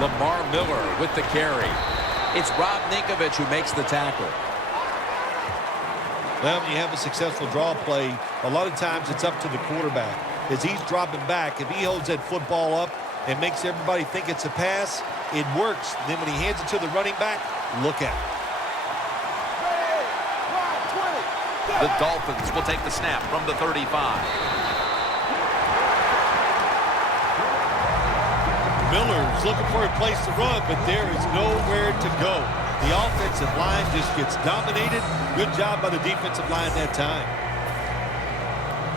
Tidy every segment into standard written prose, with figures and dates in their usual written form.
Lamar Miller with the carry. It's Rob Ninkovich who makes the tackle. Well, when you have a successful draw play, a lot of times it's up to the quarterback. As he's dropping back, if he holds that football up and makes everybody think it's a pass, it works. Then when he hands it to the running back, look out. The Dolphins will take the snap from the 35. Miller's looking for a place to run, but there is nowhere to go. The offensive line just gets dominated. Good job by the defensive line that time.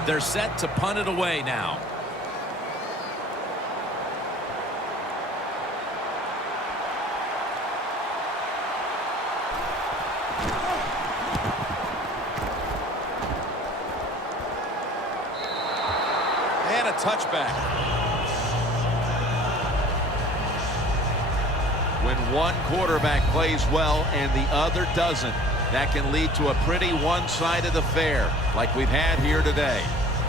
They're set to punt it away now. And a touchback. When one quarterback plays well and the other doesn't, that can lead to a pretty one-sided affair like we've had here today.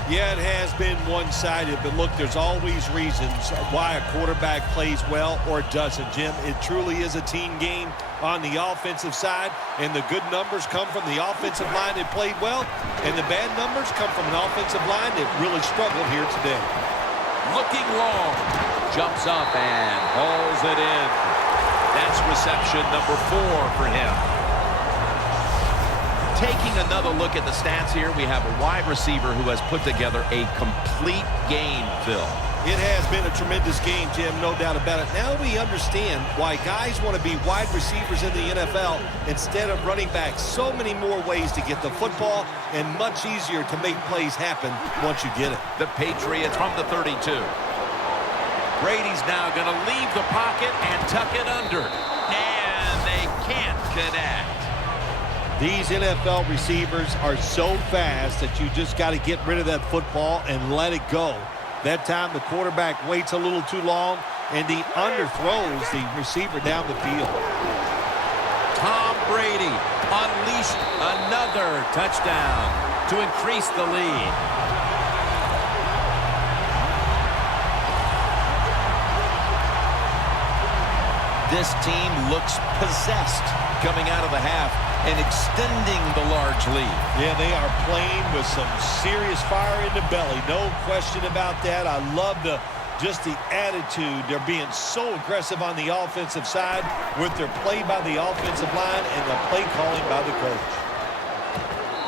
Yeah, it has been one-sided, but look, there's always reasons why a quarterback plays well or doesn't, Jim. It truly is a team game on the offensive side, and the good numbers come from the offensive line that played well, and the bad numbers come from an offensive line that really struggled here today. Looking long, jumps up and hauls it in. That's reception number 4 for him. Taking another look at the stats here, we have a wide receiver who has put together a complete game, Phil. It has been a tremendous game, Jim, no doubt about it. Now we understand why guys want to be wide receivers in the NFL instead of running backs. So many more ways to get the football and much easier to make plays happen once you get it. The Patriots from the 32. Brady's now going to leave the pocket and tuck it under. And they can't connect. These NFL receivers are so fast that you just got to get rid of that football and let it go. That time the quarterback waits a little too long and he underthrows the receiver down the field. Tom Brady unleashed another touchdown to increase the lead. This team looks possessed coming out of the half and extending the large lead. Yeah, they are playing with some serious fire in the belly. No question about that. I love just the attitude. They're being so aggressive on the offensive side with their play by the offensive line and the play calling by the coach.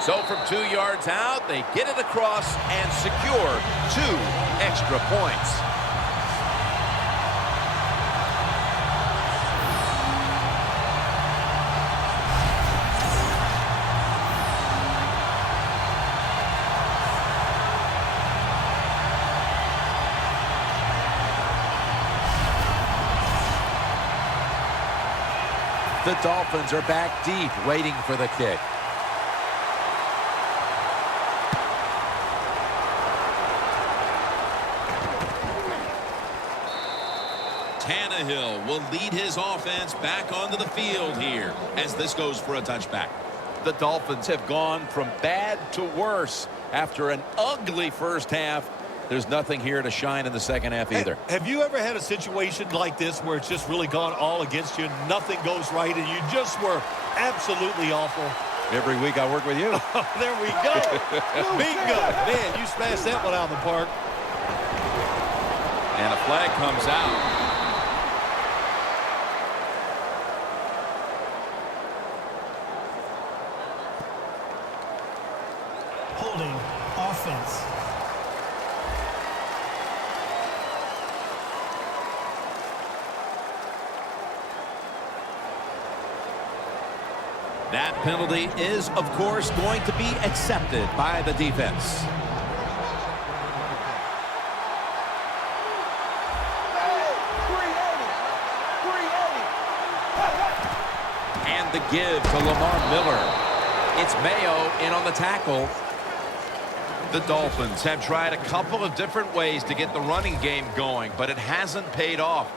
So from 2 yards out, they get it across and secure 2 extra points. The Dolphins are back deep, waiting for the kick. Tannehill will lead his offense back onto the field here as this goes for a touchback. The Dolphins have gone from bad to worse after an ugly first half. There's nothing here to shine in the second half either. Have you ever had a situation like this where it's just really gone all against you, nothing goes right, and you just were absolutely awful? Every week I work with you. There we go. Bingo. Man, you smashed that one out of the park. And a flag comes out. Holding offense. That penalty is, of course, going to be accepted by the defense. And the give to Lamar Miller. It's Mayo in on the tackle. The Dolphins have tried a couple of different ways to get the running game going, but it hasn't paid off.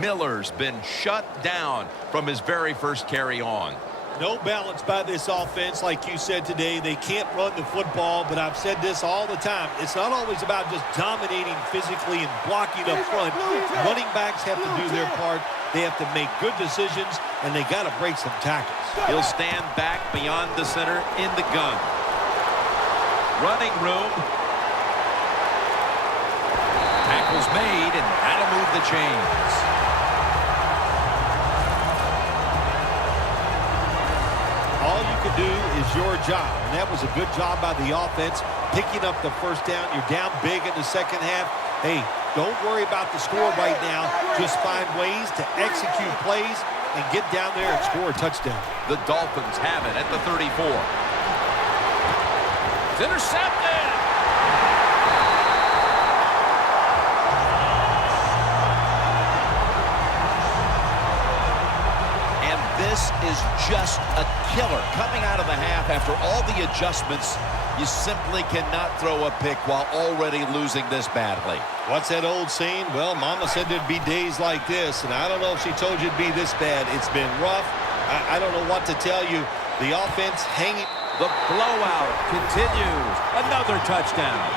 Miller's been shut down from his very first carry on. No balance by this offense, like you said today. They can't run the football, but I've said this all the time. It's not always about just dominating physically and blocking up front. Running backs have to do their part. They have to make good decisions, and they got to break some tackles. He'll stand back beyond the center in the gun. Running room. Tackle's made, and that'll move the chains. All you can do is your job, and that was a good job by the offense, picking up the first down. You're down big in the second half. Hey, don't worry about the score right now. Just find ways to execute plays and get down there and score a touchdown. The Dolphins have it at the 34. It's intercepted. And this is just a killer. Coming out of the half after all the adjustments, you simply cannot throw a pick while already losing this badly. What's that old saying? Well, Mama said there'd be days like this, and I don't know if she told you it'd be this bad. It's been rough. I don't know what to tell you. The offense hanging. The blowout continues. Another touchdown.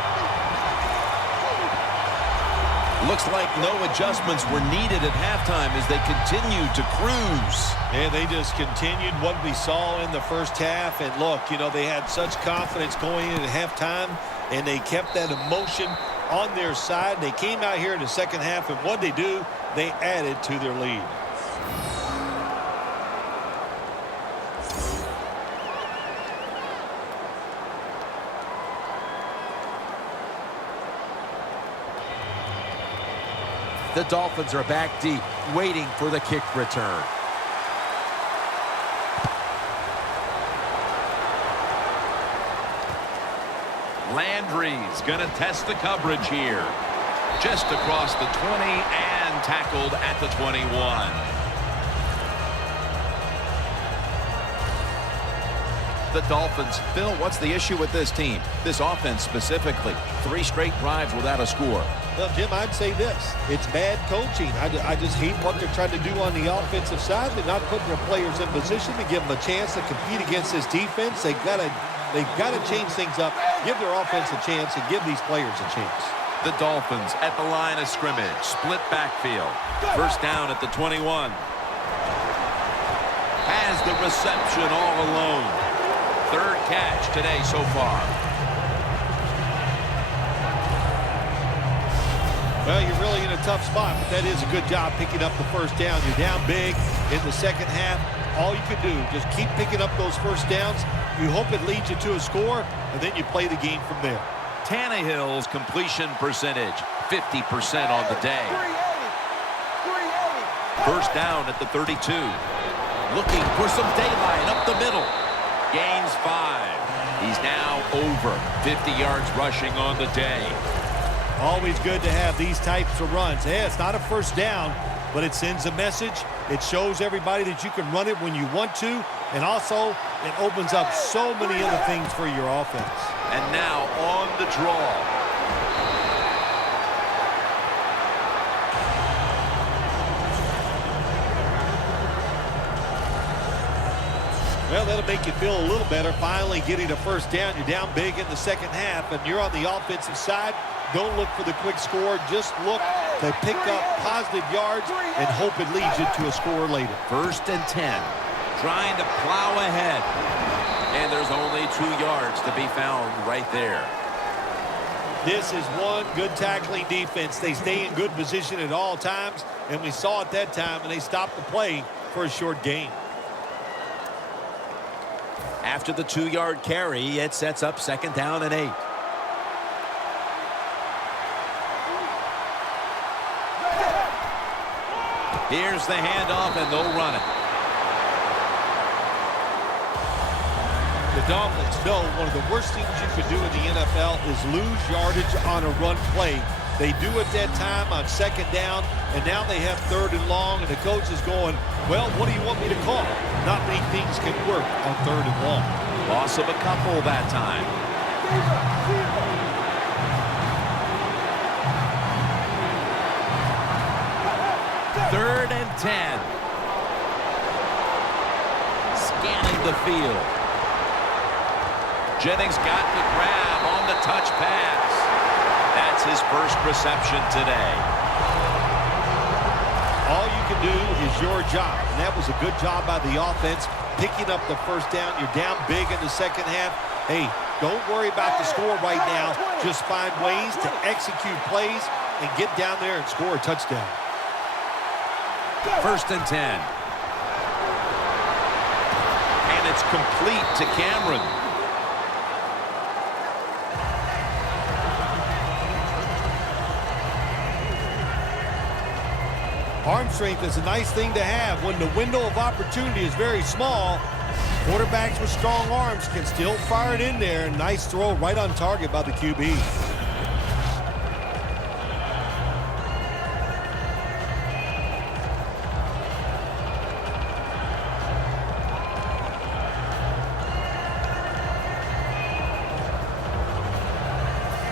Looks like no adjustments were needed at halftime as they continued to cruise. Yeah, they just continued what we saw in the first half. And look, you know, they had such confidence going into halftime, and they kept that emotion on their side. They came out here in the second half, and what they do, they added to their lead. The Dolphins are back deep, waiting for the kick return. Landry's going to test the coverage here. Just across the 20 and tackled at the 21. The Dolphins. Phil, what's the issue with this team? This offense specifically. 3 straight drives without a score. Well, Jim, I'd say this. It's bad coaching. I just hate what they're trying to do on the offensive side. They're not putting their players in position to give them a chance to compete against this defense. They've got to change things up, give their offense a chance, and give these players a chance. The Dolphins at the line of scrimmage. Split backfield. First down at the 21. Has the reception all alone. Third catch today so far. Well, you're really in a tough spot, but that is a good job picking up the first down. You're down big in the second half. All you can do, just keep picking up those first downs. You hope it leads you to a score, and then you play the game from there. Tannehill's completion percentage, 50% on the day. First down at the 32. Looking for some daylight up the middle. Gains 5. He's now over 50 yards rushing on the day. Always good to have these types of runs. Hey, it's not a first down, but it sends a message. It shows everybody that you can run it when you want to, and also it opens up so many other things for your offense. And now on the draw. Well, that'll make you feel a little better. Finally getting a first down. You're down big in the second half, and you're on the offensive side. Don't look for the quick score. Just look to pick up positive yards and hope it leads you to a score later. First and 10. Trying to plow ahead. And there's only 2 yards to be found right there. This is one good tackling defense. They stay in good position at all times, and we saw it that time, and they stopped the play for a short gain. After the 2-yard carry, it sets up second down and 8. Here's the handoff, and they'll run it. The Dolphins know one of the worst things you could do in the NFL is lose yardage on a run play. They do it that time on second down, and now they have third and long, and the coach is going, well, what do you want me to call? Not many things can work on third and long. Loss of a couple that time. Third and 10. scanning the field. Jennings got the grab on the touch pass. That's his first reception today. All you can do is your job, and that was a good job by the offense, picking up the first down. You're down big in the second half. Hey, don't worry about the score right now. Just find ways to execute plays and get down there and score a touchdown. 1st and 10. And it's complete to Cameron. Arm strength is a nice thing to have when the window of opportunity is very small. Quarterbacks with strong arms can still fire it in there. Nice throw right on target by the QB.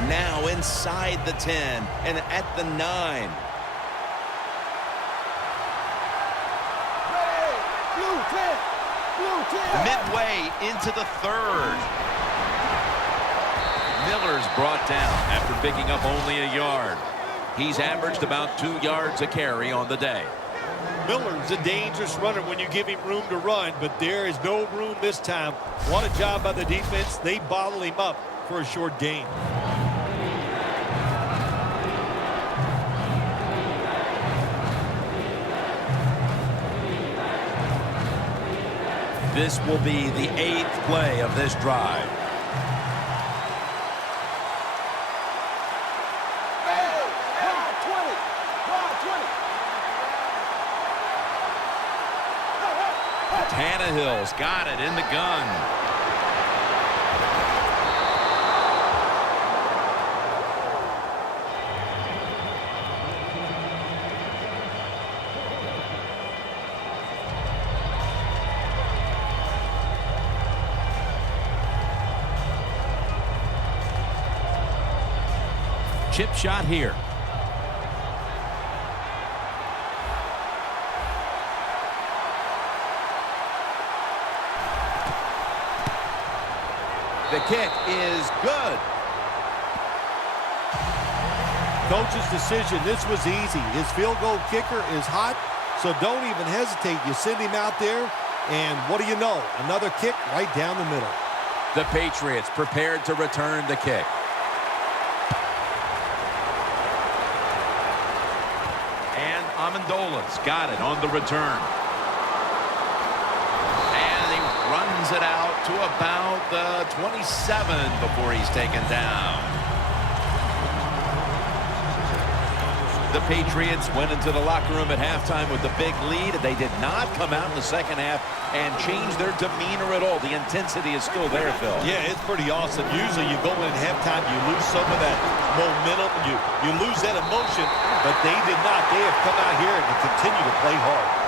Now inside the 10 and at the 9. Midway into the 3rd. Miller's brought down after picking up only a yard. He's averaged about 2 yards a carry on the day. Miller's a dangerous runner when you give him room to run, but there is no room this time. What a job by the defense. They bottle him up for a short gain. This will be the 8th play of this drive. Tannehill's got it in the gun. Chip shot here. The kick is good. Coach's decision, this was easy. His field goal kicker is hot, so don't even hesitate. You send him out there, and what do you know? Another kick right down the middle. The Patriots prepared to return the kick. Amendola's got it on the return. And he runs it out to about the 27 before he's taken down. The Patriots went into the locker room at halftime with the big lead. They did not come out in the second half and change their demeanor at all. The intensity is still there, Phil. Yeah, it's pretty awesome. Usually you go in at halftime, you lose some of that momentum, you lose that emotion, but they did not. They have come out here and continue to play hard.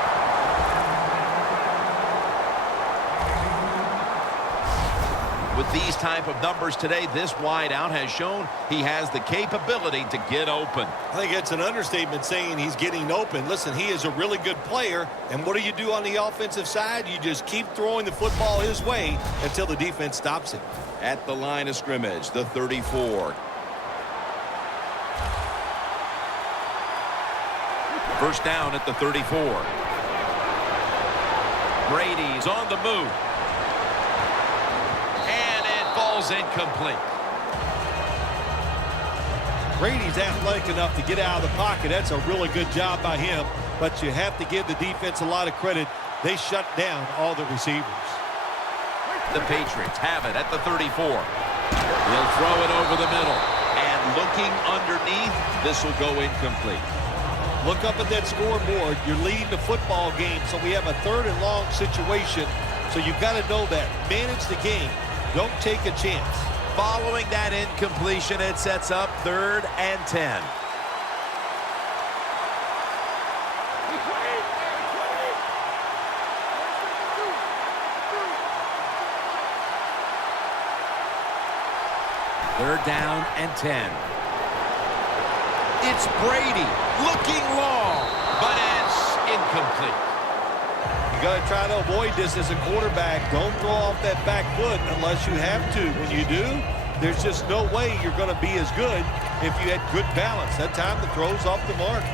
With these type of numbers today, this wideout has shown he has the capability to get open. I think it's an understatement saying he's getting open. Listen, he is a really good player, and what do you do on the offensive side? You just keep throwing the football his way until the defense stops it. At the line of scrimmage, the 34. First down at the 34. Brady's on the move. Falls incomplete. Brady's athletic enough to get out of the pocket. That's a really good job by him, but you have to give the defense a lot of credit. They shut down all the receivers. The Patriots have it at the 34. He'll throw it over the middle, and looking underneath, this will go incomplete. Look up at that scoreboard. You're leading the football game, so we have a 3rd and long situation, so you've got to know that. Manage the game. Don't take a chance. Following that incompletion, it sets up 3rd and 10. Third down and 10. It's Brady looking long, but it's incomplete. You got to try to avoid this as a quarterback. Don't throw off that back foot unless you have to. When you do, there's just no way you're going to be as good if you had good balance. That time the throw's off the mark.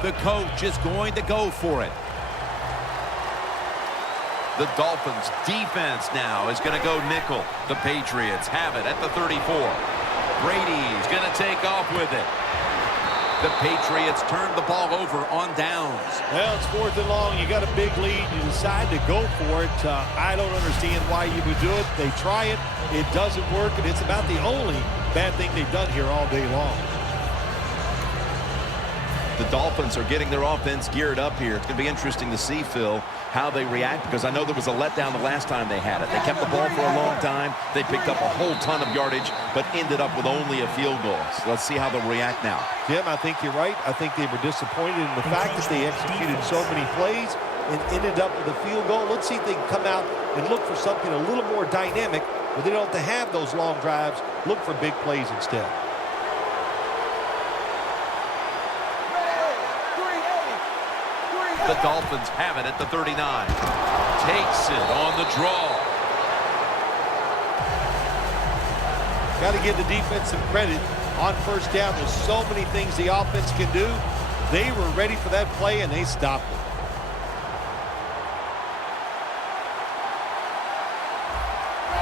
The coach is going to go for it. The Dolphins defense now is going to go nickel. The Patriots have it at the 34. Brady's going to take off with it. The Patriots turn the ball over on downs. Well, it's 4th and long. You got a big lead. You decide to go for it. I don't understand why you would do it. They try it. It doesn't work, and it's about the only bad thing they've done here all day long. The Dolphins are getting their offense geared up here. It's going to be interesting to see, Phil, how they react, because I know there was a letdown the last time they had it. They kept the ball for a long time. They picked up a whole ton of yardage, but ended up with only a field goal. So let's see how they'll react now. Jim, I think you're right. I think they were disappointed in the fact that they executed so many plays and ended up with a field goal. Let's see if they can come out and look for something a little more dynamic, where they don't have to have those long drives. Look for big plays instead. The Dolphins have it at the 39. Takes it on the draw. Got to give the defense some credit on first down. There's so many things the offense can do. They were ready for that play, and they stopped it.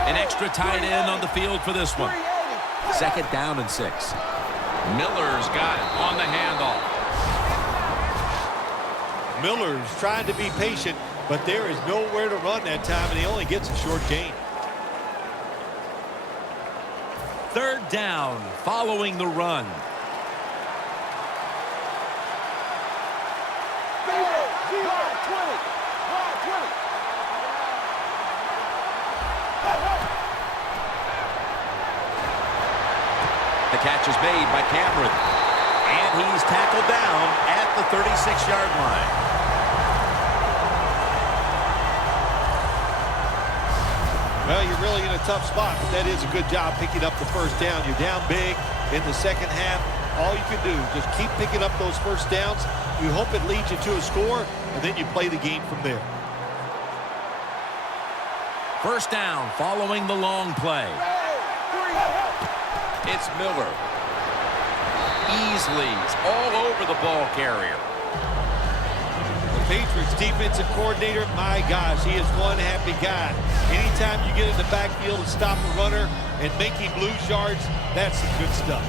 An extra tight end on the field for this one. 2nd down and 6. Miller's got it on the handoff. Miller's trying to be patient, but there is nowhere to run that time, and he only gets a short gain. 3rd down following the run. The catch is made by Cameron, and he's tackled down at the 36-yard line. Well, you're really in a tough spot, but that is a good job picking up the first down. You're down big in the second half. All you can do is just keep picking up those first downs. You hope it leads you to a score, and then you play the game from there. 1st down following the long play. It's Miller. Easley's all over the ball carrier. The Patriots defensive coordinator, my gosh, he is one happy guy. Anytime you get in the backfield and stop a runner and make him lose yards, that's some good stuff.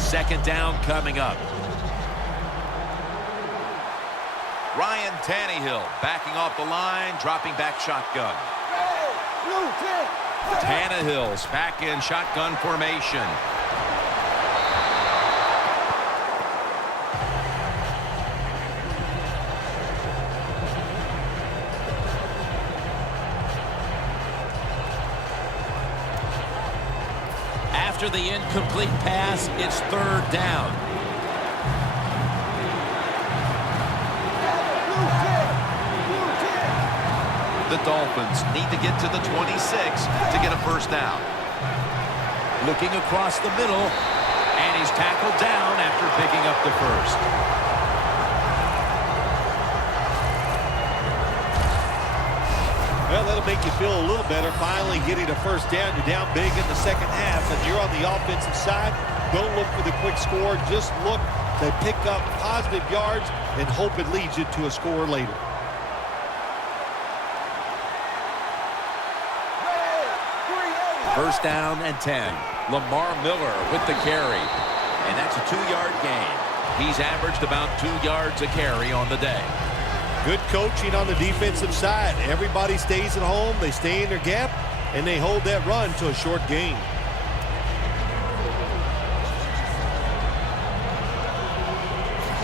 Second down coming up. Ryan Tannehill backing off the line, dropping back shotgun. Tannehill's back in shotgun formation. After the incomplete pass, it's 3rd down. The Dolphins need to get to the 26 to get a first down. Looking across the middle, and he's tackled down after picking up the first. Well, that'll make you feel a little better. Finally getting a first down. You're down big in the second half, and you're on the offensive side. Don't look for the quick score. Just look to pick up positive yards and hope it leads you to a score later. First down and 10. Lamar Miller with the carry. And that's a 2-yard gain. He's averaged about 2 yards a carry on the day. Good coaching on the defensive side. Everybody stays at home. They stay in their gap, and they hold that run to a short gain.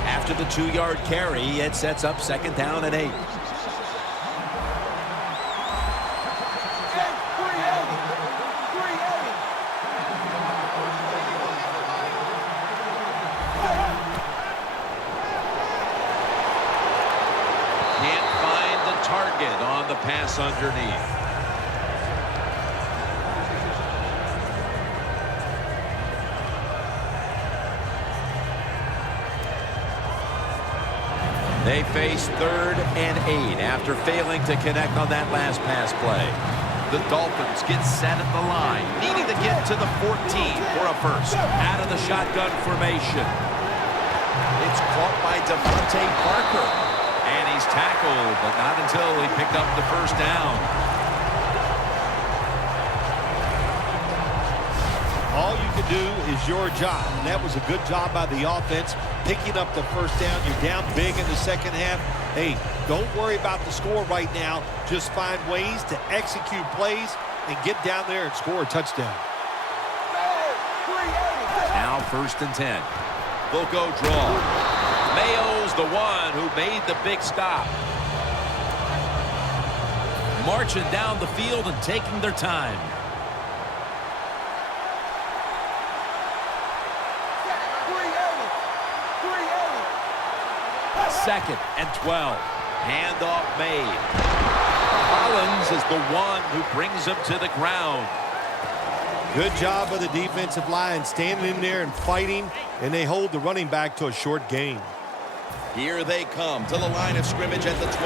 After the 2-yard carry, it sets up 2nd down and 8. Can't find the target on the pass underneath. They face 3rd and 8 after failing to connect on that last pass play. The Dolphins get set at the line, needing to get to the 14 for a first. Out of the shotgun formation. It's caught by Devontae Parker. And he's tackled, but not until he picked up the first down. All you can do is your job, and that was a good job by the offense, picking up the first down. You're down big in the second half. Hey, don't worry about the score right now. Just find ways to execute plays and get down there and score a touchdown. Now 1st and 10. They'll go draw. Mayo's the one who made the big stop. Marching down the field and taking their time. 2nd and 12. Handoff made. Collins is the one who brings him to the ground. Good job of the defensive line standing in there and fighting, and they hold the running back to a short gain. Here they come to the line of scrimmage at the 12.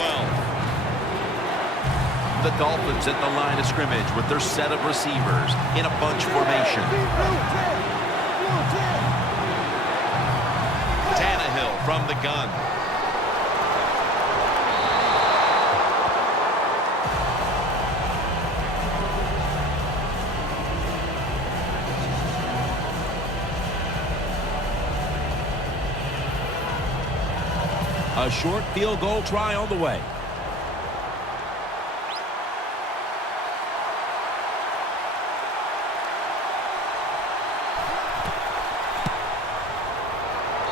The Dolphins at the line of scrimmage with their set of receivers in a bunch formation. Tannehill from the gun. A short field goal try on the way.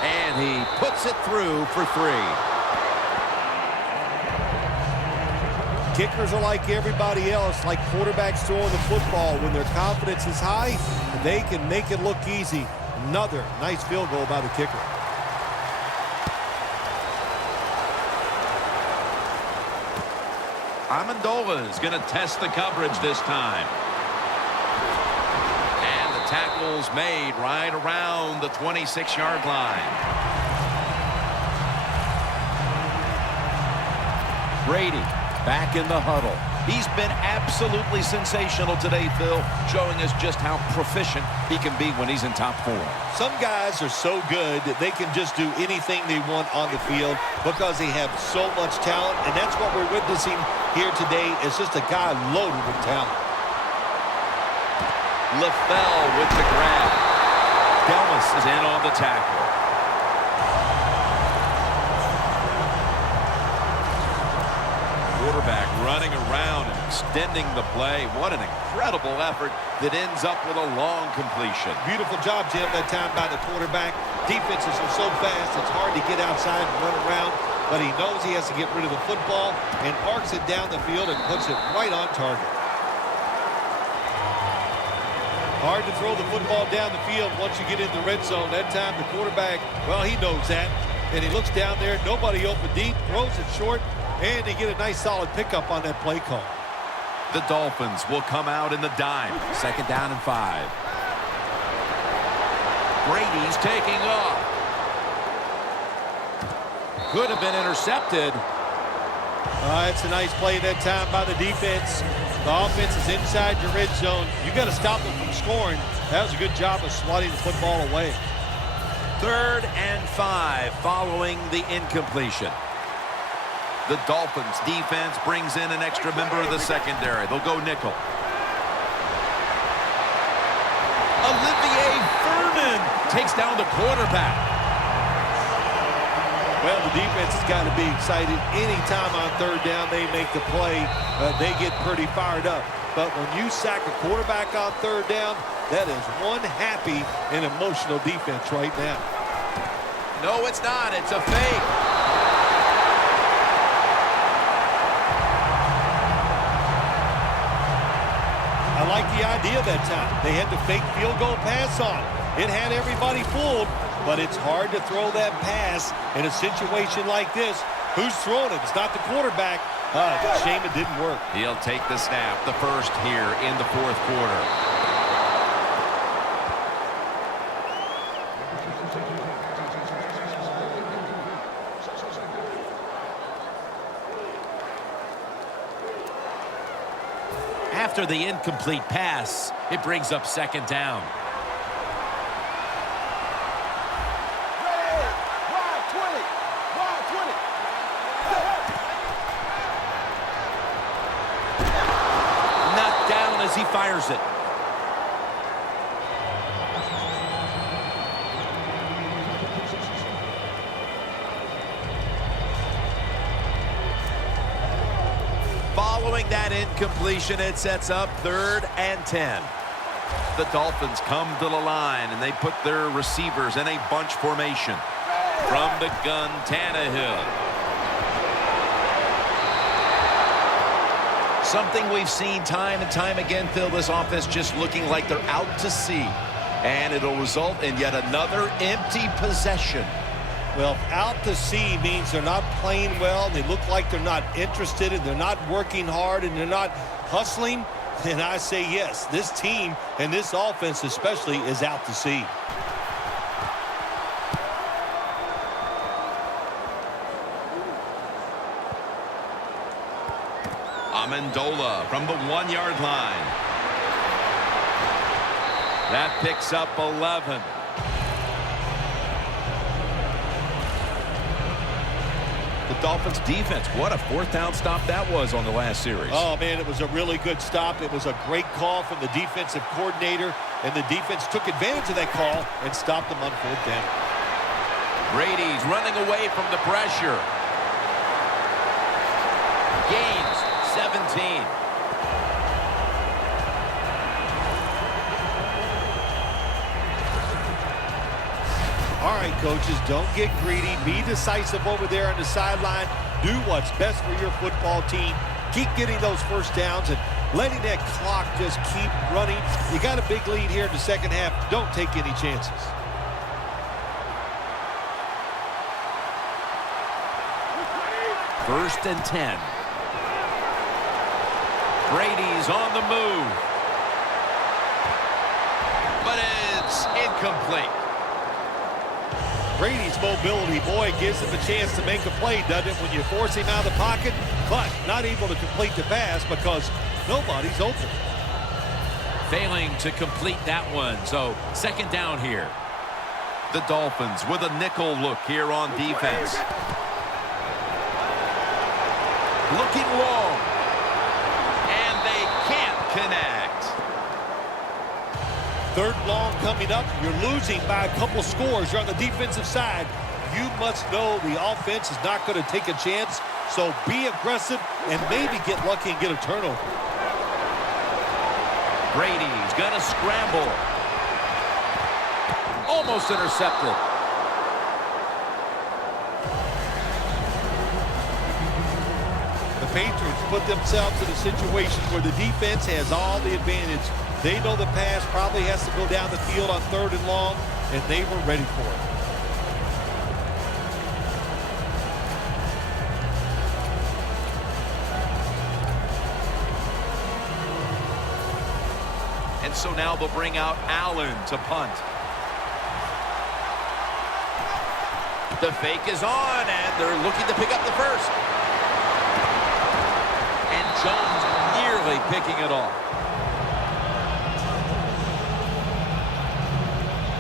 And he puts it through for 3. Kickers are like everybody else, like quarterbacks throwing the football. When their confidence is high, they can make it look easy. Another nice field goal by the kicker. Amendola is going to test the coverage this time. And the tackle's made right around the 26-yard line. Brady back in the huddle. He's been absolutely sensational today, Phil, showing us just how proficient he can be when he's in top form. Some guys are so good that they can just do anything they want on the field because they have so much talent, and that's what we're witnessing here today. It's just a guy loaded with talent. LaFell with the grab. Delmas is in on the tackle. Quarterback running around and extending the play. What an incredible effort that ends up with a long completion. Beautiful job, Jim, that time by the quarterback. Defenses are so fast, it's hard to get outside and run around, but he knows he has to get rid of the football and arcs it down the field and puts it right on target. Hard to throw the football down the field once you get in the red zone. That time the quarterback, well, he knows that. And he looks down there, nobody open deep, throws it short, and they get a nice solid pickup on that play call. The Dolphins will come out in the dime. 2nd down and 5. Brady's taking off. Could have been intercepted. It's a nice play that time by the defense. The offense is inside your red zone. You got to stop them from scoring. That was a good job of swatting the football away. 3rd and 5 following the incompletion. The Dolphins defense brings in an extra member of the secondary. They'll go nickel. Olivier Vernon takes down the quarterback. Well, the defense has got to be excited. Anytime on 3rd down they make the play, they get pretty fired up. But when you sack a quarterback on 3rd down, that is one happy and emotional defense right now. No, it's not. It's a fake. I like the idea that time. They had the fake field goal pass on. It had everybody fooled, but it's hard to throw that pass in a situation like this. Who's throwing it? It's not the quarterback. It's a shame it didn't work. He'll take the snap, the first here in the 4th quarter. After the incomplete pass, it brings up second down. Knocked down as he fires it. Following that incompletion, it sets up 3rd and 10. The Dolphins come to the line, and they put their receivers in a bunch formation. From the gun, Tannehill. Something we've seen time and time again, Phil, this offense just looking like they're out to sea. And it'll result in yet another empty possession. Well, out to sea means they're not playing well, and they look like they're not interested, and they're not working hard, and they're not hustling. And I say yes, this team and this offense especially is out to sea. Amendola from the 1-yard line. That picks up 11. The Dolphins defense, what a 4th down stop that was on the last series. Oh, man, it was a really good stop. It was a great call from the defensive coordinator, and the defense took advantage of that call and stopped them on 4th down. Brady's running away from the pressure. Gains 17. All right, coaches, don't get greedy. Be decisive over there on the sideline. Do what's best for your football team. Keep getting those first downs and letting that clock just keep running. You got a big lead here in the second half. Don't take any chances. First and 10. Brady's on the move. But it's incomplete. Brady's mobility, boy, gives him a chance to make a play, doesn't it, when you force him out of the pocket, but not able to complete the pass because nobody's open. Failing to complete that one, so second down here. The Dolphins with a nickel look here on defense. Looking long, and they can't connect. Third long coming up. You're losing by a couple scores. You're on the defensive side. You must know the offense is not going to take a chance. So be aggressive and maybe get lucky and get a turnover. Brady's going to scramble. Almost intercepted. The Patriots put themselves in a situation where the defense has all the advantage. They know the pass probably has to go down the field on 3rd and long, and they were ready for it. And so now they'll bring out Allen to punt. The fake is on, and they're looking to pick up the first. And Jones nearly picking it off.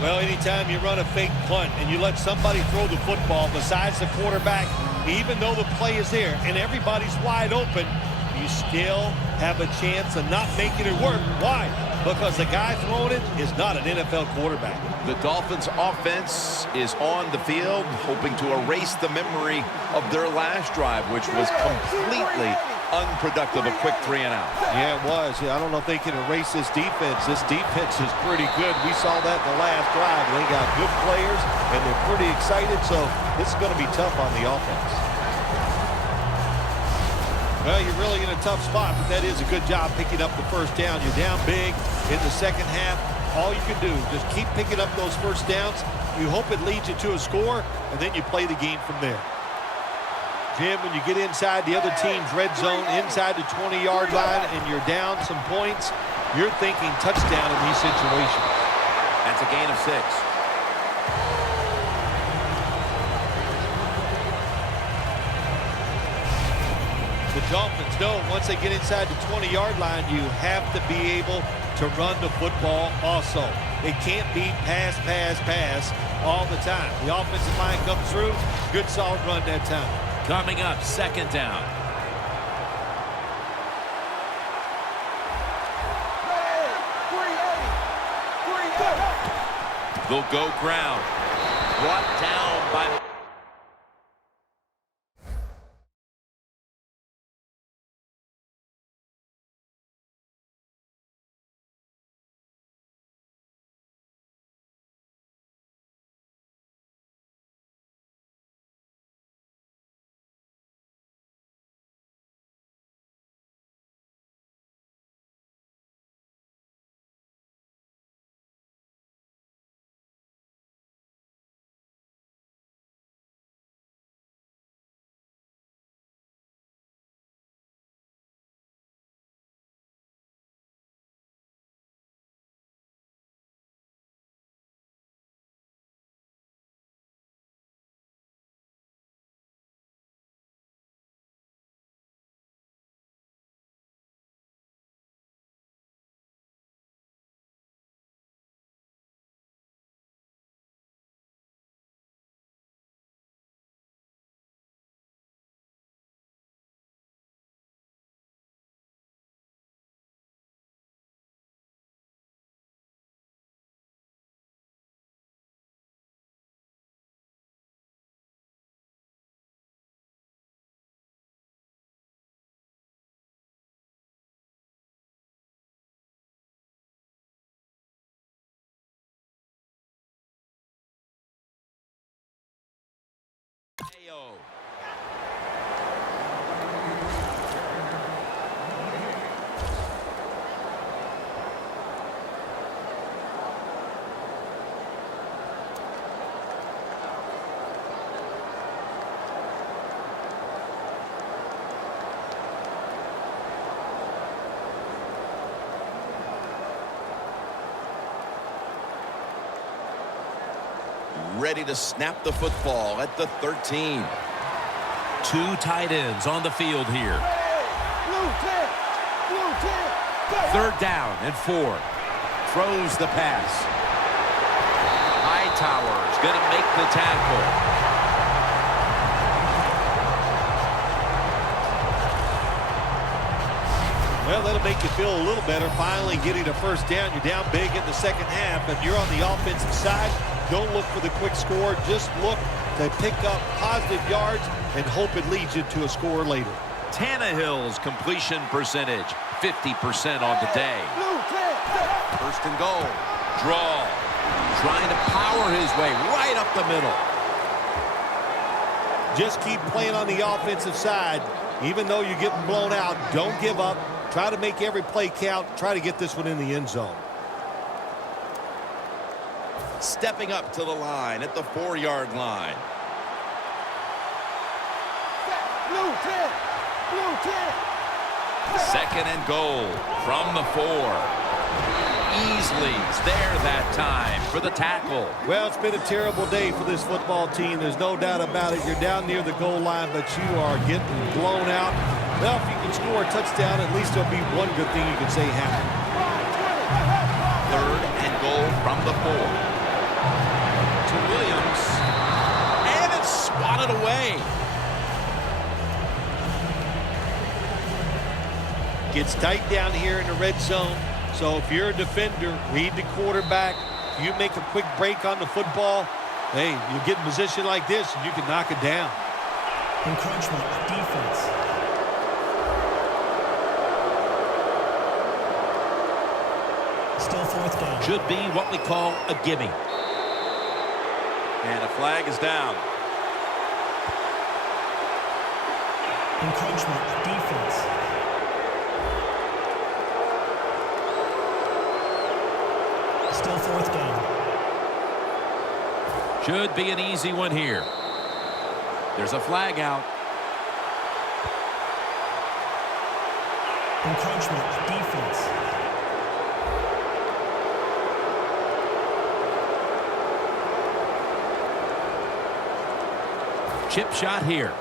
Well, anytime you run a fake punt and you let somebody throw the football besides the quarterback, even though the play is there and everybody's wide open, you still have a chance of not making it work. Why? Because the guy throwing it is not an NFL quarterback. The Dolphins offense is on the field, hoping to erase the memory of their last drive, which was completely unproductive, a quick 3 and out. Yeah, it was. I don't know if they can erase this defense. This defense is pretty good. We saw that in the last drive. They got good players, and they're pretty excited, so this is going to be tough on the offense. Well, you're really in a tough spot, but that is a good job picking up the first down. You're down big in the second half. All you can do, just keep picking up those first downs. You hope it leads you to a score, and then you play the game from there. Jim, when you get inside the other team's red zone, inside the 20-yard line, and you're down some points, you're thinking touchdown in these situations. That's a gain of 6. The Dolphins know once they get inside the 20-yard line, you have to be able to run the football also. It can't be pass, pass, pass all the time. The offensive line comes through. Good, solid run that time. Coming up, second down. They'll go ground. Brought down by... Ready to snap the football at the 13. Two tight ends on the field here. Third down and 4. Throws the pass. Hightower's going to make the tackle. Well, that'll make you feel a little better. Finally getting a first down. You're down big in the second half, and you're on the offensive side. Don't look for the quick score. Just look to pick up positive yards and hope it leads you to a score later. Tannehill's completion percentage, 50% on the day. First and goal. Draw. Trying to power his way right up the middle. Just keep playing on the offensive side. Even though you're getting blown out, don't give up. Try to make every play count. Try to get this one in the end zone. Stepping up to the line at the 4-yard line. Second and goal from the 4. Easily there that time for the tackle. Well, it's been a terrible day for this football team. There's no doubt about it. You're down near the goal line, but you are getting blown out. Well, if you can score a touchdown, at least there'll be one good thing you can say happened. Third and goal from the 4. To Williams. And it's swatted away. Gets tight down here in the red zone. So if you're a defender, read the quarterback. If you make a quick break on the football, hey, you get in a position like this and you can knock it down. Encroachment defense. Still fourth down. Should be what we call a gimme. And a flag is down. Encroachment defense. Still fourth down. Should be an easy one here. There's a flag out. Encroachment defense. Chip shot here.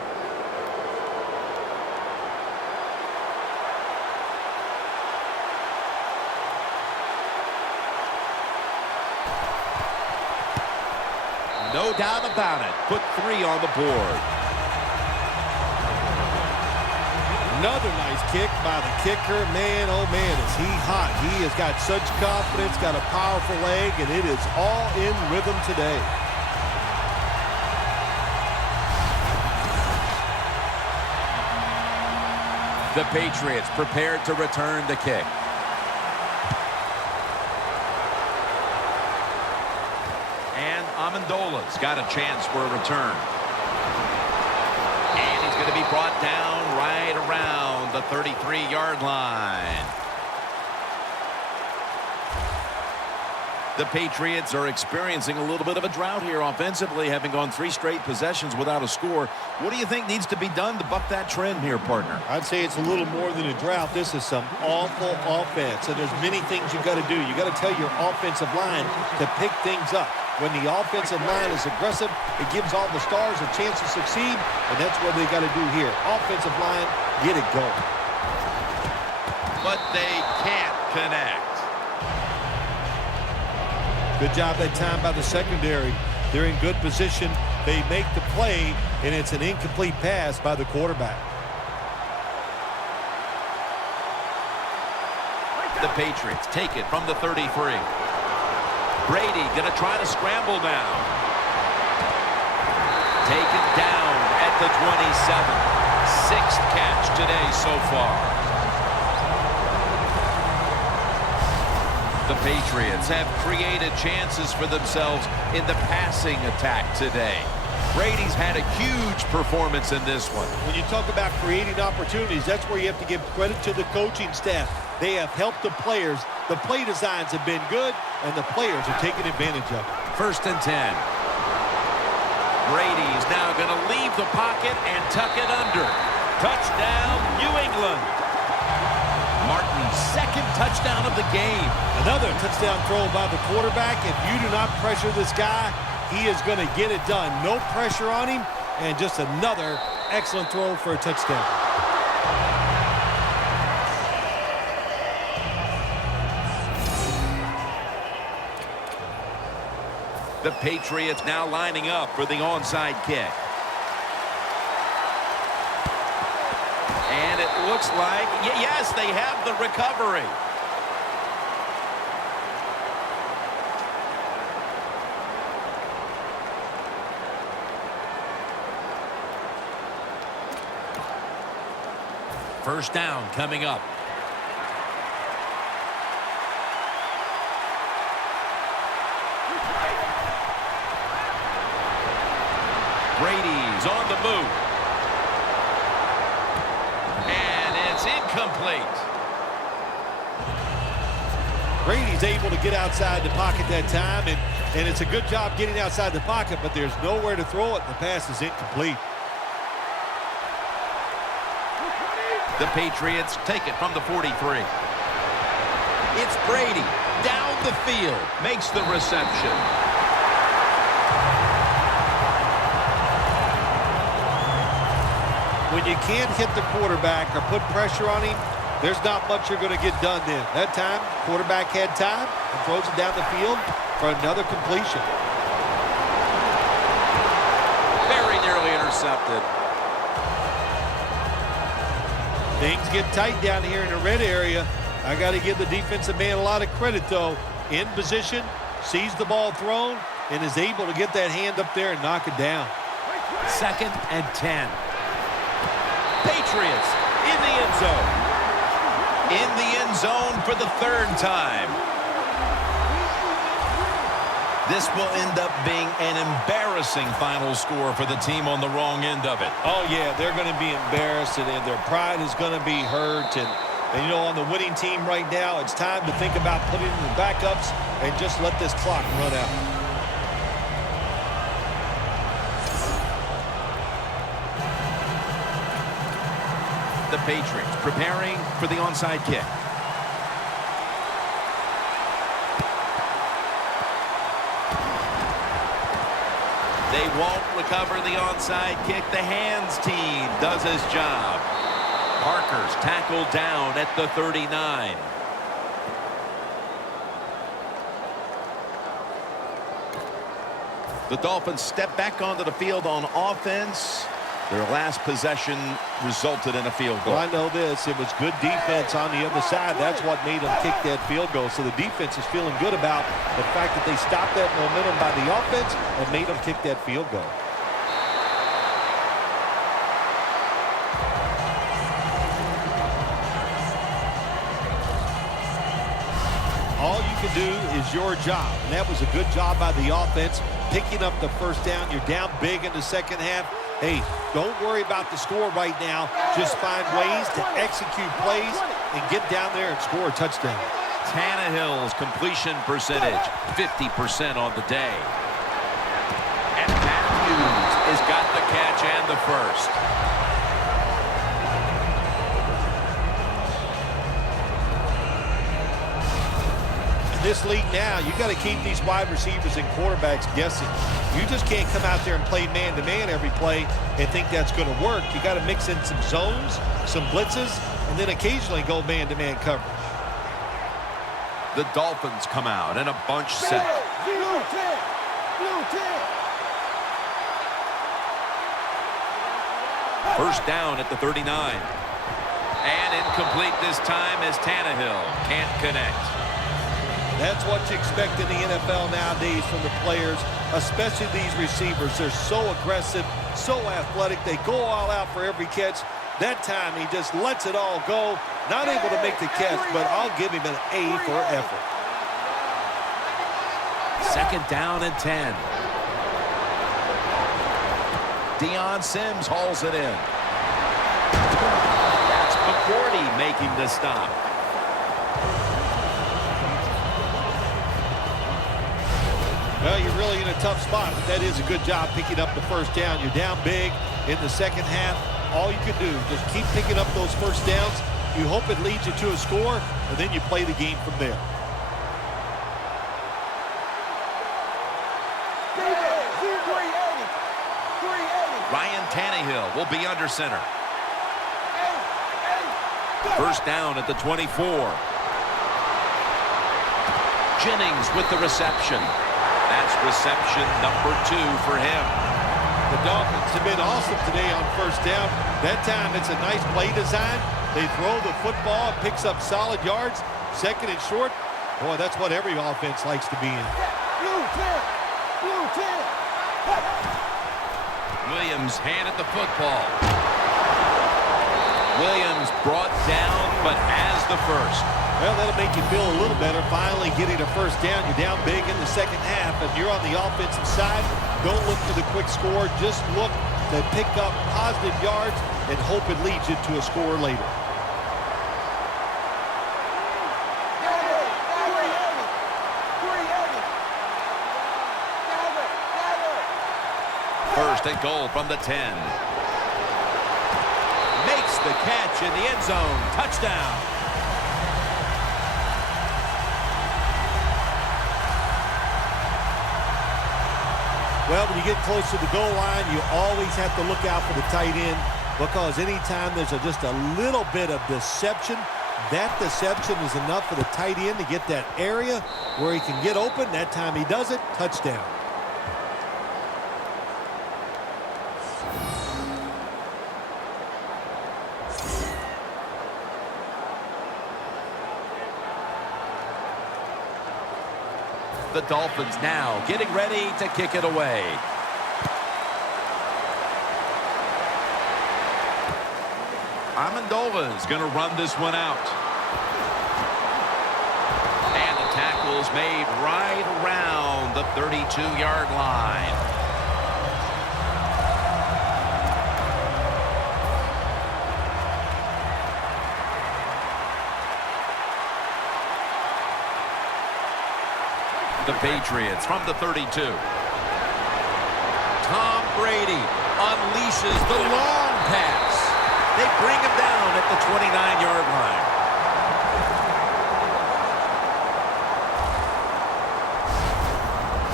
No doubt about it. Put 3 on the board. Another nice kick by the kicker. Man, oh man, is he hot. He has got such confidence, got a powerful leg, and it is all in rhythm today. The Patriots prepared to return the kick. And Amendola's got a chance for a return. And he's going to be brought down right around the 33-yard line. The Patriots are experiencing a little bit of a drought here offensively, having gone 3 straight possessions without a score. What do you think needs to be done to buck that trend here, partner? I'd say it's a little more than a drought. This is some awful offense, and there's many things you got to do. You got to tell your offensive line to pick things up. When the offensive line is aggressive, it gives all the stars a chance to succeed, and that's what they got to do here. Offensive line, get it going. But they can't connect. Good job that time by the secondary. They're in good position. They make the play, and it's an incomplete pass by the quarterback. The Patriots take it from the 33. Brady going to try to scramble now. Taken down at the 27. 6th catch today so far. The Patriots have created chances for themselves in the passing attack today. Brady's had a huge performance in this one. When you talk about creating opportunities, that's where you have to give credit to the coaching staff. They have helped the players. The play designs have been good, and the players are taking advantage of it. 1st and 10. Brady's now going to leave the pocket and tuck it under. Touchdown, New England. Martin's 2nd touchdown of the game. Another touchdown throw by the quarterback. If you do not pressure this guy, he is going to get it done. No pressure on him, and just another excellent throw for a touchdown. The Patriots now lining up for the onside kick. And it looks like, yes, they have the recovery. First down coming up. Brady's on the move. And it's incomplete. Brady's able to get outside the pocket that time, and it's a good job getting outside the pocket, but there's nowhere to throw it. The pass is incomplete. The Patriots take it from the 43. It's Brady down the field, makes the reception. When you can't hit the quarterback or put pressure on him, there's not much you're going to get done then. That time, quarterback had time and throws it down the field for another completion. Very nearly intercepted. Things get tight down here in the red area. I got to give the defensive man a lot of credit, though. In position, sees the ball thrown, and is able to get that hand up there and knock it down. 2nd and 10. Patriots in the end zone. In the end zone for the 3rd time. This will end up being an embarrassing final score for the team on the wrong end of it. Oh, yeah, they're going to be embarrassed, and their pride is going to be hurt. And, you know, on the winning team right now, it's time to think about putting in the backups and just let this clock run out. The Patriots preparing for the onside kick. They won't recover the onside kick. The hands team does his job. Parker's tackled down at the 39. The Dolphins step back onto the field on offense. Their last possession resulted in a field goal. Well, I know this. It was good defense on the other side. That's what made them kick that field goal. So the defense is feeling good about the fact that they stopped that momentum by the offense and made them kick that field goal. All you can do is your job. And that was a good job by the offense, picking up the first down. You're down big in the second half. Hey, don't worry about the score right now. Just find ways to execute plays and get down there and score a touchdown. Tannehill's completion percentage, 50% on the day. And Matthews has got the catch and the first. This league now, you got to keep these wide receivers and quarterbacks guessing. You just can't come out there and play man-to-man every play and think that's going to work. You got to mix in some zones, some blitzes, and then occasionally go man-to-man coverage. The Dolphins come out in a bunch set. First down at the 39. And incomplete this time as Tannehill can't connect. That's what you expect in the NFL nowadays from the players, especially these receivers. They're so aggressive, so athletic. They go all out for every catch. That time he just lets it all go. Not able to make the catch, but I'll give him an A for effort. Second down and 10. Deion Sims hauls it in. That's McCourty making the stop. Well, you're really in a tough spot, but that is a good job picking up the first down. You're down big in the second half. All you can do, just keep picking up those first downs. You hope it leads you to a score, and then you play the game from there. Ryan Tannehill will be under center. First down at the 24. Jennings with the reception. That's reception number 2 for him. The Dolphins have been awesome today on first down. That time it's a nice play design. They throw the football, picks up solid yards. Second and short. Boy, that's what every offense likes to be in. Williams hand at the football. Williams brought down, but has the first. Well, that'll make you feel a little better. Finally getting a first down. You're down big in the second half, and you're on the offensive side. Don't look for the quick score. Just look to pick up positive yards and hope it leads you to a score later. First and goal from the 10. Makes the catch in the end zone. Touchdown. Well, when you get close to the goal line, you always have to look out for the tight end, because anytime there's just a little bit of deception, that deception is enough for the tight end to get that area where he can get open. That time he does it. Touchdown. The Dolphins now getting ready to kick it away. Amendola is going to run this one out. And the tackle's made right around the 32-yard line. The Patriots from the 32. Tom Brady unleashes the long pass. They bring him down at the 29-yard line.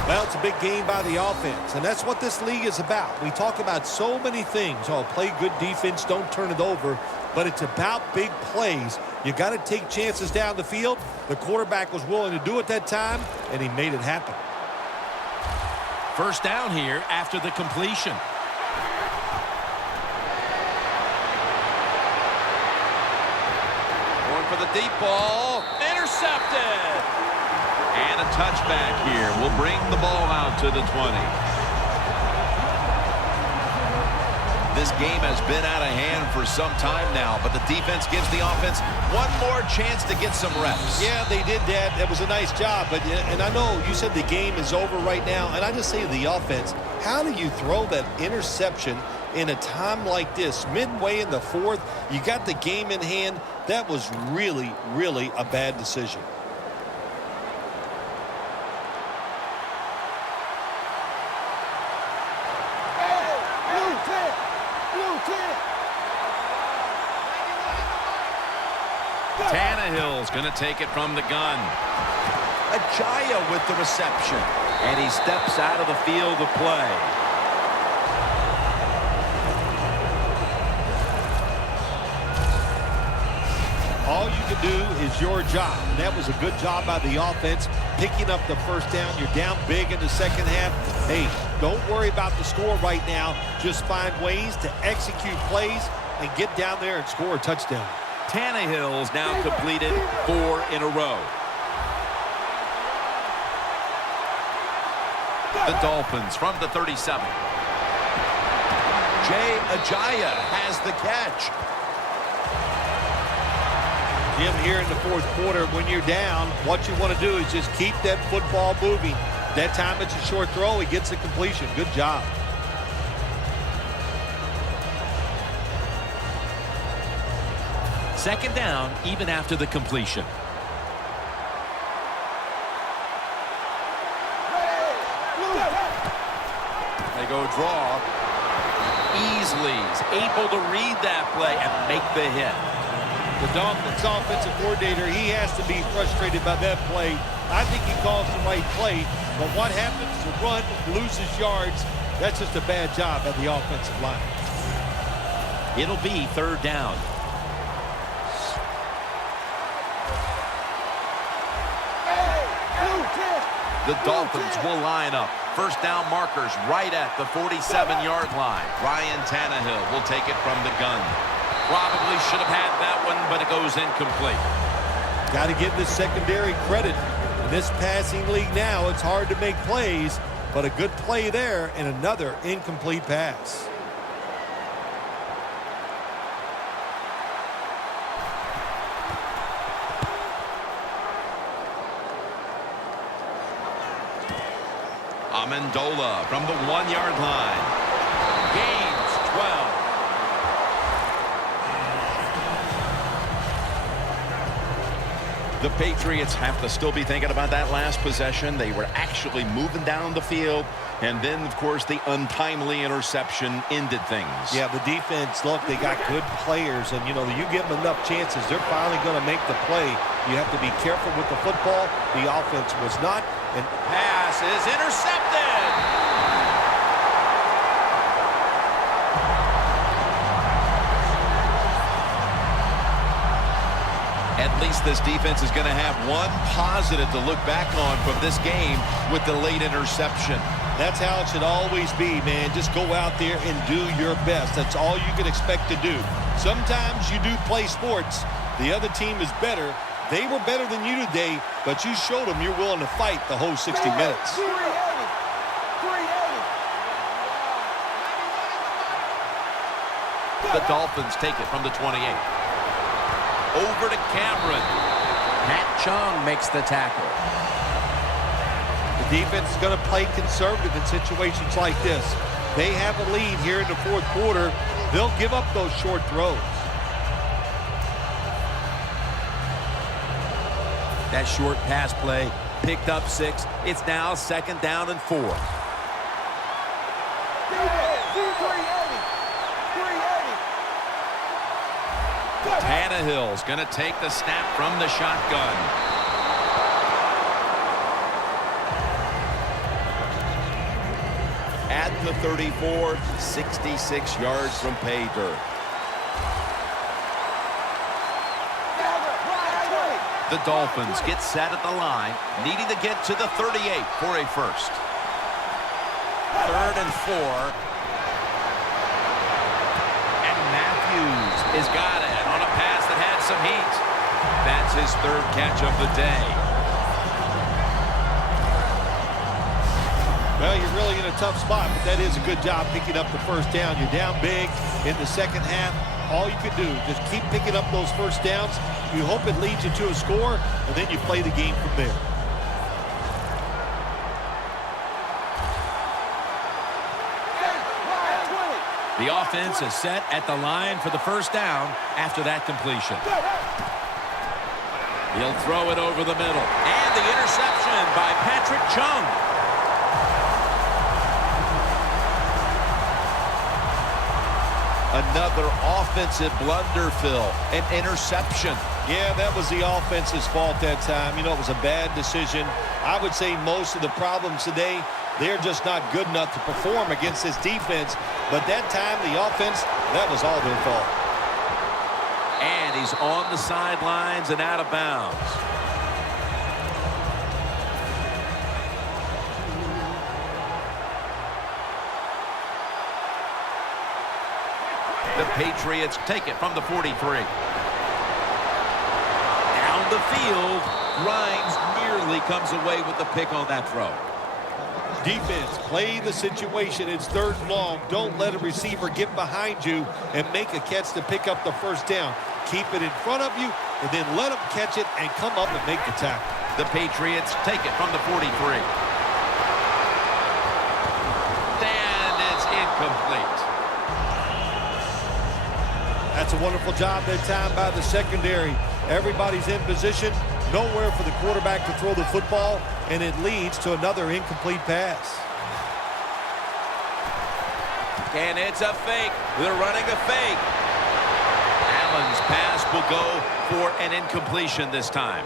Well, it's a big game by the offense, and that's what this league is about. We talk about so many things. Oh, play good defense, don't turn it over. But it's about big plays. You got to take chances down the field. The quarterback was willing to do it that time, and he made it happen. First down here after the completion. Going for the deep ball. Intercepted. And a touchback here will bring the ball out to the 20. This game has been out of hand for some time now, but the defense gives the offense one more chance to get some reps. Yeah, they did that. It was a nice job. And I know you said the game is over right now, and I just say to the offense, how do you throw that interception in a time like this? Midway in the fourth, you got the game in hand. That was really, really a bad decision. Tannehill's going to take it from the gun. Ajaya with the reception. And he steps out of the field of play. All you can do is your job. And that was a good job by the offense, picking up the first down. You're down big in the second half. Hey, don't worry about the score right now. Just find ways to execute plays and get down there and score a touchdown. Tannehill's now completed 4 in a row. The Dolphins from the 37. Jay Ajaya has the catch. Jim, here in the fourth quarter, when you're down, what you want to do is just keep that football moving. That time it's a short throw. He gets the completion. Good job. Second down, even after the completion. They go draw. Easley's able to read that play and make the hit. The Dolphins offensive coordinator, he has to be frustrated by that play. I think he calls the right play, but what happens to run, loses yards, that's just a bad job by the offensive line. It'll be third down. The Dolphins will line up. First down markers right at the 47-yard line. Ryan Tannehill will take it from the gun. Probably should have had that one, but it goes incomplete. Got to give the secondary credit. In this passing league now, it's hard to make plays, but a good play there and another incomplete pass. Amendola from the 1-yard line. Gains 12. The Patriots have to still be thinking about that last possession. They were actually moving down the field. And then, of course, the untimely interception ended things. Yeah, the defense, look, they got good players. And, you know, you give them enough chances, they're finally going to make the play. You have to be careful with the football. The offense was not. And pass is intercepted. At least this defense is going to have one positive to look back on from this game with the late interception. That's how it should always be, man. Just go out there and do your best. That's all you can expect to do. Sometimes you do play sports. The other team is better. They were better than you today, but you showed them you're willing to fight the whole 60 minutes. The Dolphins take it from the 28. Over to Cameron. Pat Chung makes the tackle. The defense is going to play conservative in situations like this. They have a lead here in the fourth quarter. They'll give up those short throws. That short pass play picked up 6. It's now second down and 4. Tannehill's going to take the snap from the shotgun. At the 34, 66 yards from pay dirt. The Dolphins get set at the line, needing to get to the 38 for a first. 3rd and 4. And Matthews has got it on a pass that had some heat. That's his 3rd catch of the day. Well, you're really in a tough spot, but that is a good job picking up the first down. You're down big in the second half. All you can do, just keep picking up those first downs. You hope it leads you to a score, and then you play the game from there. The offense is set at the line for the first down after that completion. He'll throw it over the middle. And the interception by Patrick Chung. Another offensive blunder, Phil. An interception. Yeah, that was the offense's fault that time. You know, it was a bad decision. I would say most of the problems today, they're just not good enough to perform against this defense. But that time, the offense, that was all their fault. And he's on the sidelines and out of bounds. The Patriots take it from the 43. Down the field, Grimes nearly comes away with the pick on that throw. Defense, play the situation. It's 3rd and long. Don't let a receiver get behind you and make a catch to pick up the first down. Keep it in front of you, and then let them catch it and come up and make the tackle. The Patriots take it from the 43. And it's incomplete. That's a wonderful job that time by the secondary. Everybody's in position. Nowhere for the quarterback to throw the football, and it leads to another incomplete pass. And it's a fake. They're running a fake. Allen's pass will go for an incompletion this time.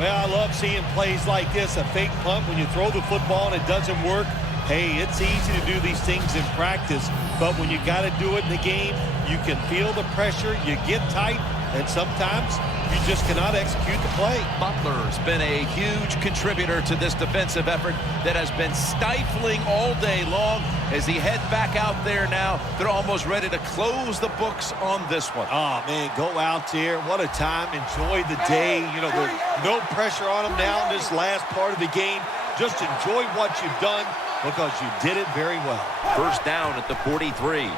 Well, I love seeing plays like this, a fake punt when you throw the football and it doesn't work. Hey, it's easy to do these things in practice, but when you got to do it in the game, you can feel the pressure, you get tight, and sometimes you just cannot execute the play. Butler's been a huge contributor to this defensive effort that has been stifling all day long. As he heads back out there now, they're almost ready to close the books on this one. Oh, man, go out there. What a time. Enjoy the day. You know, there's no pressure on them now in this last part of the game. Just enjoy what you've done, because you did it very well. First down at the 43.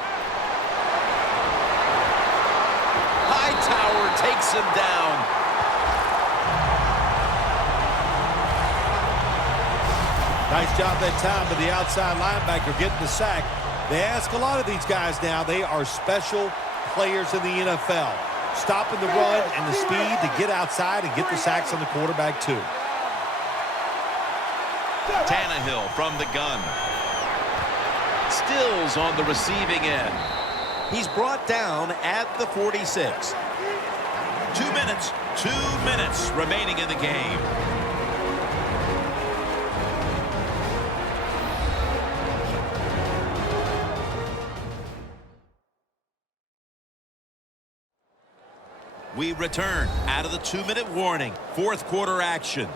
Hightower takes him down. Nice job that time by the outside linebacker getting the sack. They ask a lot of these guys now. They are special players in the NFL. Stopping the run and the speed to get outside and get the sacks on the quarterback too. Tannehill from the gun. Stills on the receiving end. He's brought down at the 46. 2 minutes remaining in the game. We return out of the 2-minute warning. 4th quarter action.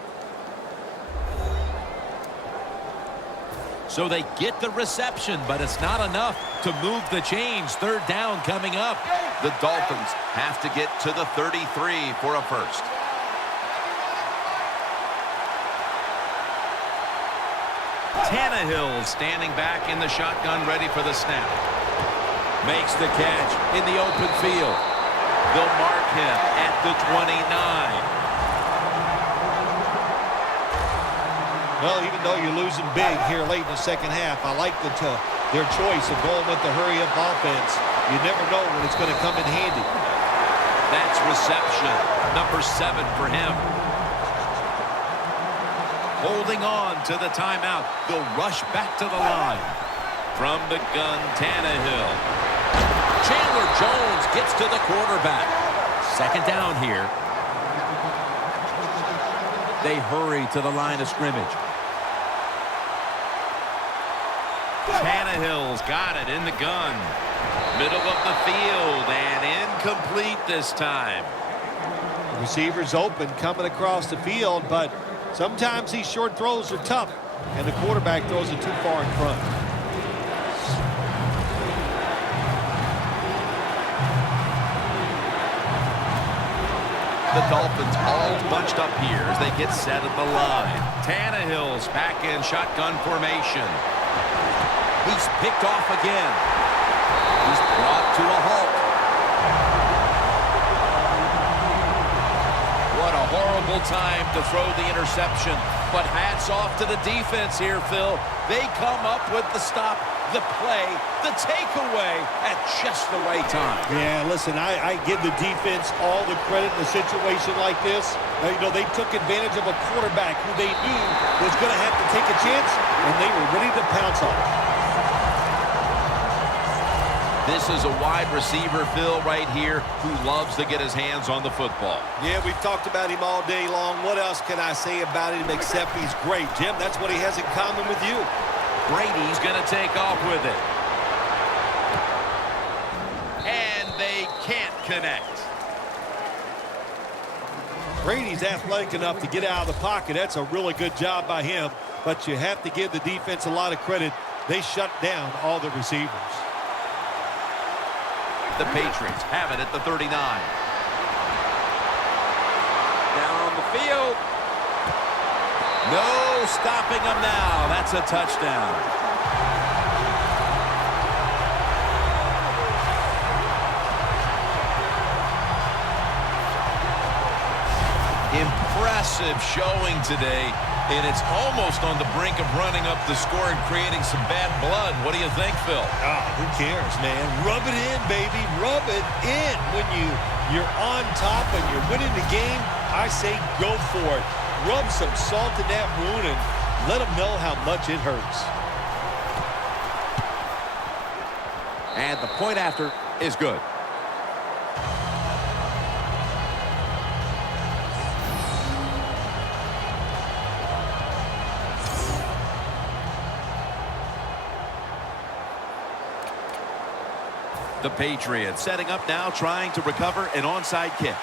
So they get the reception, but it's not enough to move the chains. 3rd down coming up. The Dolphins have to get to the 33 for a first. Tannehill standing back in the shotgun, ready for the snap. Makes the catch in the open field. They'll mark him at the 29. Well, even though you're losing big here late in the second half, I like their choice of going with the hurry-up offense. You never know when it's going to come in handy. That's reception number 7 for him. Holding on to the timeout. They'll rush back to the line. From the gun, Tannehill. Chandler Jones gets to the quarterback. 2nd down here. They hurry to the line of scrimmage. Tannehill's got it in the gun. Middle of the field and incomplete this time. The receiver's open coming across the field, but Sometimes these short throws are tough, and the quarterback throws it too far in front. The Dolphins all bunched up here as they get set at the line. Tannehill's back in shotgun formation. He's picked off again. He's brought to a halt. What a horrible time to throw the interception. But hats off to the defense here, Phil. They come up with the stop, the play, the takeaway at just the right time. Yeah, listen, I give the defense all the credit in a situation like this. They took advantage of a quarterback who they knew was going to have to take a chance, and they were ready to pounce on it. This is a wide receiver, Phil, right here, who loves to get his hands on the football. Yeah, we've talked about him all day long. What else can I say about him except he's great? Jim, that's what he has in common with you. Brady's going to take off with it. And they can't connect. Brady's athletic enough to get out of the pocket. That's a really good job by him. But you have to give the defense a lot of credit. They shut down all the receivers. The Patriots have it at the 39. Down on the field. No stopping them now. That's a touchdown. Impressive showing today, and it's almost on the brink of running up the score and creating some bad blood. What do you think, Phil? Who cares, man? Rub it in, baby. Rub it in. When you're on top and you're winning the game, I say go for it. Rub some salt in that wound and let them know how much it hurts. And the point after is good. The Patriots setting up now, trying to recover an onside kick.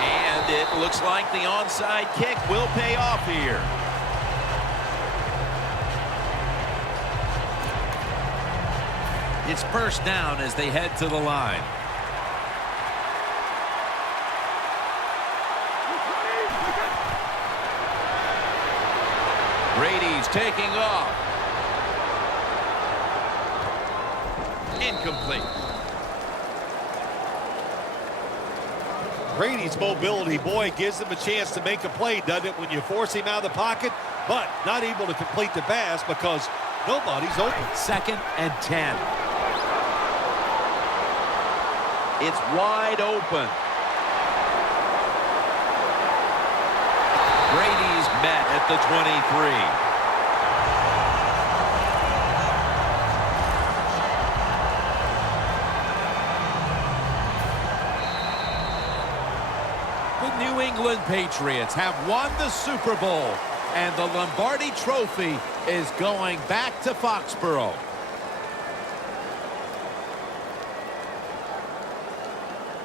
And it looks like the onside kick will pay off here. It's first down as they head to the line. Brady's taking off. Incomplete. Brady's mobility, boy, gives him a chance to make a play, doesn't it, when you force him out of the pocket, but not able to complete the pass because nobody's open. 2nd and 10. It's wide open. Brady's met at the 23. New England Patriots have won the Super Bowl, and the Lombardi Trophy is going back to Foxborough.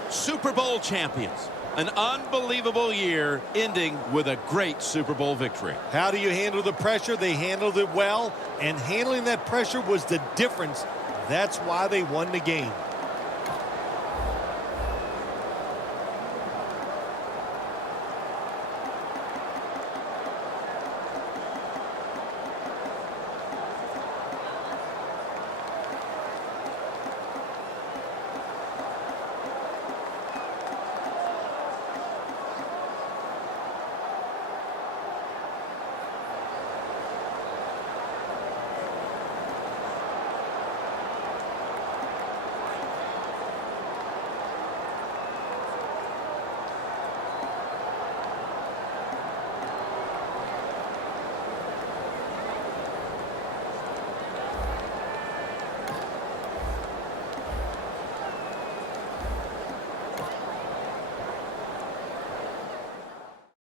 Super Bowl champions. An unbelievable year ending with a great Super Bowl victory. How do you handle the pressure? They handled it well, and handling that pressure was the difference. That's why they won the game.